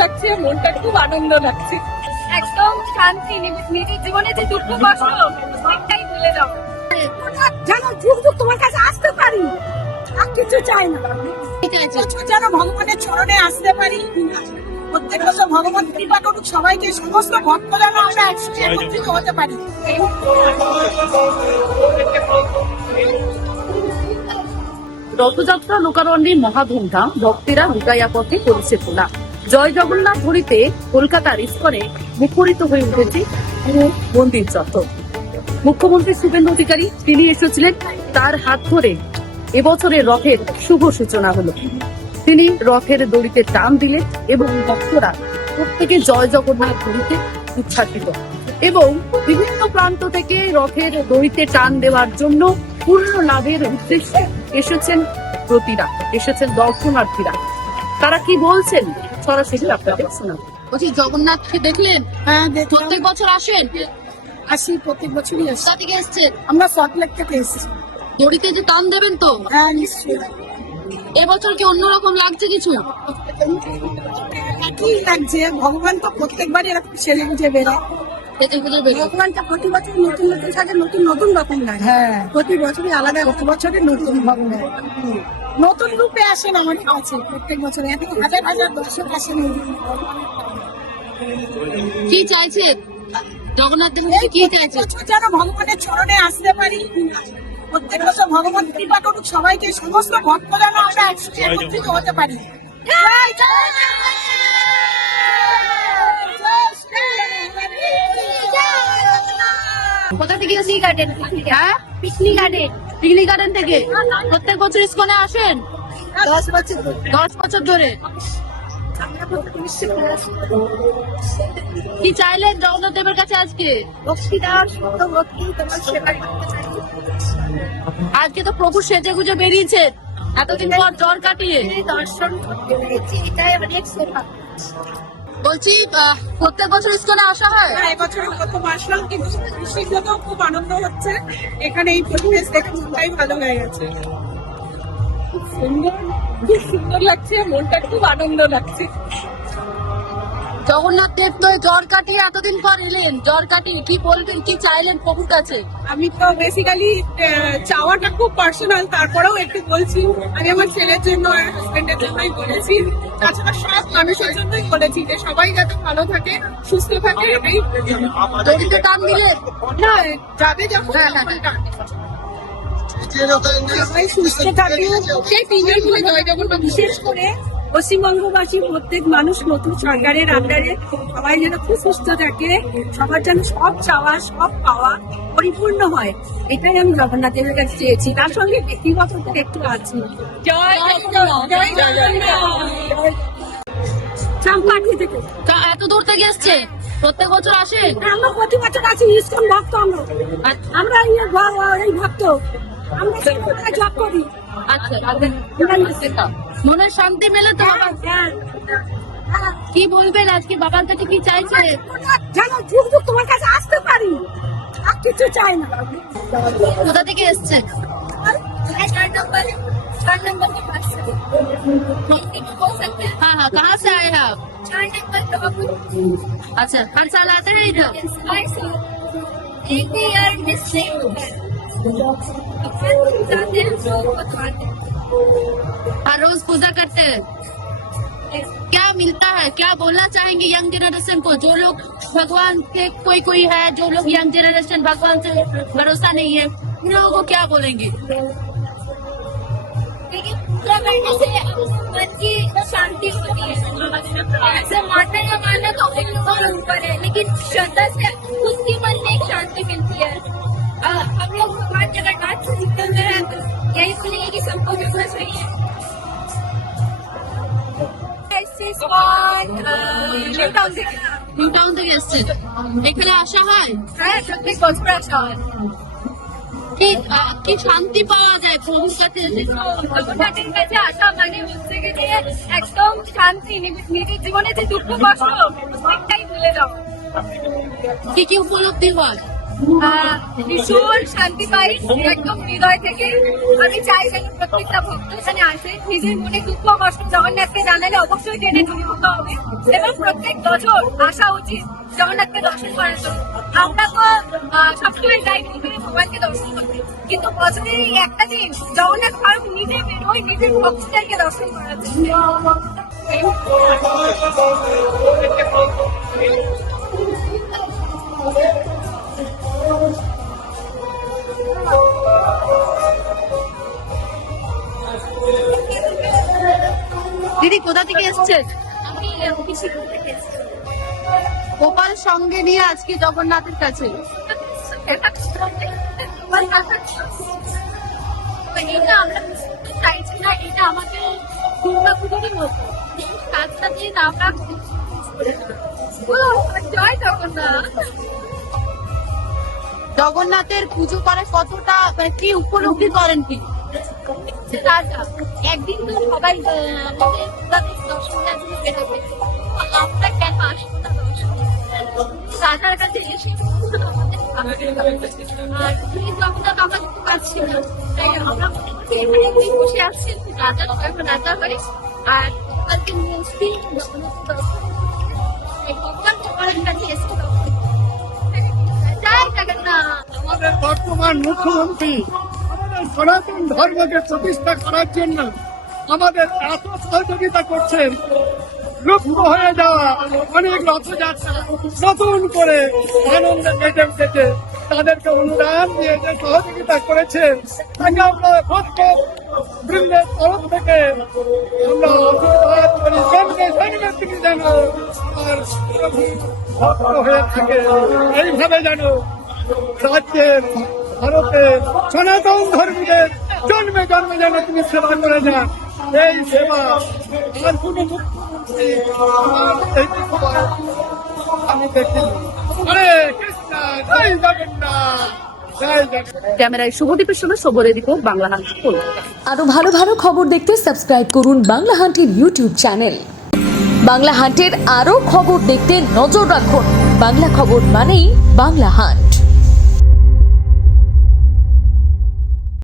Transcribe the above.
লাগছে, মনটা খুব আনন্দ লাগছে। একদম শান্তি, নিজের জীবনে যে দুঃখ কষ্ট অনেকটাই ভুলে যাও। যেন যুগ যুগ তোমার কাছে আসতে পারি, আর কিছু চাই না। যেন ভগবানের চরণে আসতে পারি, প্রত্যেক বছর ভগবান কৃপা করুক সবাইকে, সমস্ত ভক্তরা আমরা একসাথে একত্রিত হতে পারি। রথযাত্রা লোকারণ্যে মহাধুমধাম, ভক্তেরা লুকাইয়া পথে করেছে তোলা। জয় জগন্নাথ ধরিতে কলকাতার ইস্কনে মুখরিত হয়ে উঠেছে পুরো মন্দির চত্বর। মুখ্যমন্ত্রী শুভেন্দু অধিকারী তিনি এসেছিলেন, তার হাত ধরে এবছরের রথের শুভ সূচনা হলো। তিনি রথের দড়িতে টান দিলেন এবং ভক্তরা প্রত্যেকে জয় জগন্নাথ ধরিতে উচ্ছ্বাসিত এবং বিভিন্ন প্রান্ত থেকে রথের দড়িতে টান দেওয়ার জন্য পূর্ণ লাভের উদ্দেশ্যে এসেছেন প্রতিরা, এসেছেন দর্শনার্থীরা। তারা কি বলছেন সরাসরি আপনাদের শোনাবো। বলছি জগন্নাথকে দেখলেন? হ্যাঁ, দেখলাম। প্রত্যেক বছর আসেন? আসি, প্রত্যেক বছরই আসি। কোথা থেকে এসছেন? আমরা সল্টলেক থেকে এসেছি। দড়িতে যে টান দেবেন তো, হ্যাঁ, নিশ্চয়ই। এবছর কি অন্যরকম লাগছে কিছু? একই লাগছে, ভগবান তো প্রত্যেকবারই এরকম সেরে গুজে বেরোয়। সেজে গুজে বেরোয়। ভগবানটা প্রতি বছর নতুন নতুন সাজে, নতুন নতুন রকম লাগে। হ্যাঁ, প্রতি বছরই আলাদা, প্রতি বছরই নতুন ভগবান নতুন রূপে আসেন আমাদের কাছে। প্রত্যেক বছর এত হাজার হাজার দর্শক আসেন। কি চাইছেন জগন্নাথ দেব, কি চাইছেন? যেন ভগবানের চরণে আসতে পারি, প্রত্যেক বছর ভগবান কৃপা করুক সবাইকে, সমস্ত ভক্তরা আমরা একসাথে একত্রিত হতে পারি। জয় জগন্নাথ! কোথা থেকে এসেছি? গার্ডেন। হ্যাঁ, পিকনিক গার্ডেন। পিকনিক গার্ডেন থেকে প্রত্যেক বছর ইস্কনে আসেন? 10 বছর 10 বছর ধরে। কি চাইলেন জগন্নাথ দেবের কাছে আজকে? ভক্তি দেওয়ার শুদ্ধ ভক্তি, তোমার সেবা করতে চাই। আজকে তো প্রভু সেজে গুজে বেরিয়েছেন এতদিন পর জ্বর কাটিয়ে। দর্শন করতে পেরেছি, এটাই অনেক সেবা। বলছি প্রত্যেক বছর ইস্কনে আসা হয়? হ্যাঁ, এবছর প্রথম আসলাম, কিন্তু শীতও খুব আনন্দ হচ্ছে। এখানে এই পরিবেশ দেখে মনটাই ভালো হয়ে গেছে। খুব সুন্দর লাগছে, মনটা খুব আনন্দ লাগছে। জগন্নাথ দেব তো জ্বর কাটিয়ে এতদিন পর এলেন, জ্বর কাটিয়ে কি বলবেন, কি চাইলেন প্রভুর কাছে? আমি তো বেসিক্যালি চাওয়াটা খুব পার্সোনাল, তারপরেও একটু বলছি। আমি আমার ছেলের জন্য আর হাজবেন্ডের জন্যই বলেছি, তাছাড়া সব মানুষের জন্যই বলেছি যে সবাই যাতে ভালো থাকে, সুস্থ থাকে। এটাই দড়িতে টান দিলেন? না, যাবে যখন হ্যাঁ, তখন হ্যাঁ। টানবে। সবাই সুস্থ থাকে, সেই তিনজন মিলে জয় জগন্নাথ। বিশেষ করে পশ্চিমবঙ্গবাসী প্রত্যেক মানুষ নতুন সরকারের আন্ডারে সবাই যেন খুব সুস্থ থাকে, সবার যেন সব চাওয়া সব পাওয়া পরিপূর্ণ হয়, এটাই আমি জগন্নাথের কাছে চেয়েছি। তার সঙ্গে ব্যক্তিগত একটু আছে। জয় জগন্নাথ! জয় জগন্নাথ! চাম্পাটি থেকে তা এত দূর থেকে এসছে, প্রত্যেক বছর আসেন? আমরা প্রতি বছর আছি, ইসকন ভক্ত আমরা। আমরা এই ভক্ত, আমরা সেই জব করি। আচ্ছা, মনের শান্তি মেলে তো বাবা। কি বলবেন আজকে বাবার কাছে, কি চাইছে? যেন যুগ যুগ তোমার কাছে আসতে পারি, আর কিছু চাই না। কোথা থেকে এসছে? 4 नंबर के पास से बोल सकते हैं। हाँ हाँ, कहाँ से आए हैं आप? 4 नंबर टॉप। अच्छा, हर साल आते हैं इधर? एक भी यार मिस नहीं होता है। जाते हैं तो बताते हैं। हर रोज पूजा करते हैं? क्या मिलता है, क्या बोलना चाहेंगे यंग जनरेशन को, जो लोग भगवान के कोई है, जो लोग यंग जनरेशन भगवान से भरोसा नहीं है, उन लोगों को क्या बोलेंगे? लेकिन पूजा करने से मन की शांति होती है। ऐसे मानना या मानना तो और ऊपर है, लेकिन श्रद्धा से उसकी मन में एक शांति मिलती है। हम लोग भगवान जगन्नाथ से निकल रहे हैं, तो यही बोलेंगे कि सबको विश्वास चाहिए। নিউ টাউন থেকে এসছে, এখানে আসা হয়? হ্যাঁ, প্রত্যেক বছর আসা হয়। কি শান্তি পাওয়া যায় প্রভুর কাছে এসে? জগন্নাথের কাছে আসা মানে হচ্ছে কি যে একদম শান্তি, নিজের জীবনে যে দুঃখ কষ্ট অনেকটাই ভুলে যাও। কি কি উপলব্ধি হয়? ভীষণ শান্তি পাই একদম হৃদয় থেকে। আমি চাই যেন প্রত্যেকটা ভক্ত এখানে আসে, নিজের মনে দুঃখ কষ্ট জগন্নাথকে জানালে অবশ্যই টেনে তুলে দিতে হবে এবং প্রত্যেক বছর আসা উচিত জগন্নাথকে দর্শন করার জন্য। আমরা তো সবসময় যাই মন্দিরে ভগবানকে দর্শন করতে, কিন্তু বছরের এই একটা দিন জগন্নাথ স্বয়ং নিজে বেরোয় নিজের ভক্তদেরকে দর্শন করার জন্য। দিদি কোথা থেকে এসছেন? আমি কিছু থেকে এসেছি। গোপাল সঙ্গে নিয়ে আজকে জগন্নাথের কাছে। এটা আমরা চাইছি না, এটা আমাদের দুর্গা পুজোরই মতো কাজটা দিয়ে আমরা জয় জগন্নাথ। জগন্নাথের পুজো করে কতটা কি উপলব্ধি করেন কি? রাজা একদিন তো সবাই আমাদের দর্শন দেওয়ার জন্য বেরোবে, আমরা কেন আসবো না দর্শন? রাজার কাছে এসে আর তুমি জগন্নাথ আমরা কিন্তু পাচ্ছি না, তাই আমরা মনে করছি এখানে একদিন বসে আসছি রাজা স্বয়ং রাজা হয়ে, আর কালকে মিষ্টি জগন্নাথ দর্শন ভগবান তোমার কাছে এসে দর্শন জয় জগন্নাথ। আমাদের বর্তমান মুখ্যমন্ত্রী আমাদের সনাতন ধর্মকে প্রতিষ্ঠা করার জন্য আমাদের এত সহযোগিতা করছেন। লুপ্ত হয়ে যাওয়া অনেক রথযাত্রা নতুন করে আনন্দে কেটে উঠেছে, তাদেরকে অনুদান দিয়ে যে সহযোগিতা করেছেন তাকে আমরা ভক্ত বৃন্দের তরফ থেকে আমরা আশীর্বাদ করি। জন্মে জন্মে তিনি যেন আর ভক্ত হয়ে থাকে, এইভাবে যেন রাজ্যের ভারতের সনাতন ধর্মীদের জন্মে জন্মে যেন তিনি সেবা করে যান। এই সেবা আর কোন মুখ্যমন্ত্রী আমি দেখিনি। হরে কৃষ্ণ, জয় জগন্নাথ, জয় জগন্নাথ। ক্যামেরায় শুভদীপের সঙ্গে সবরের রিপোর্ট, বাংলা হান্ট, কলকাতা। আরো ভালো ভালো খবর দেখতে সাবস্ক্রাইব করুন বাংলা হান্টের ইউটিউব চ্যানেল। বাংলা হান্টের আরো খবর দেখতে নজর রাখুন। বাংলা খবর মানেই বাংলা হান্ট।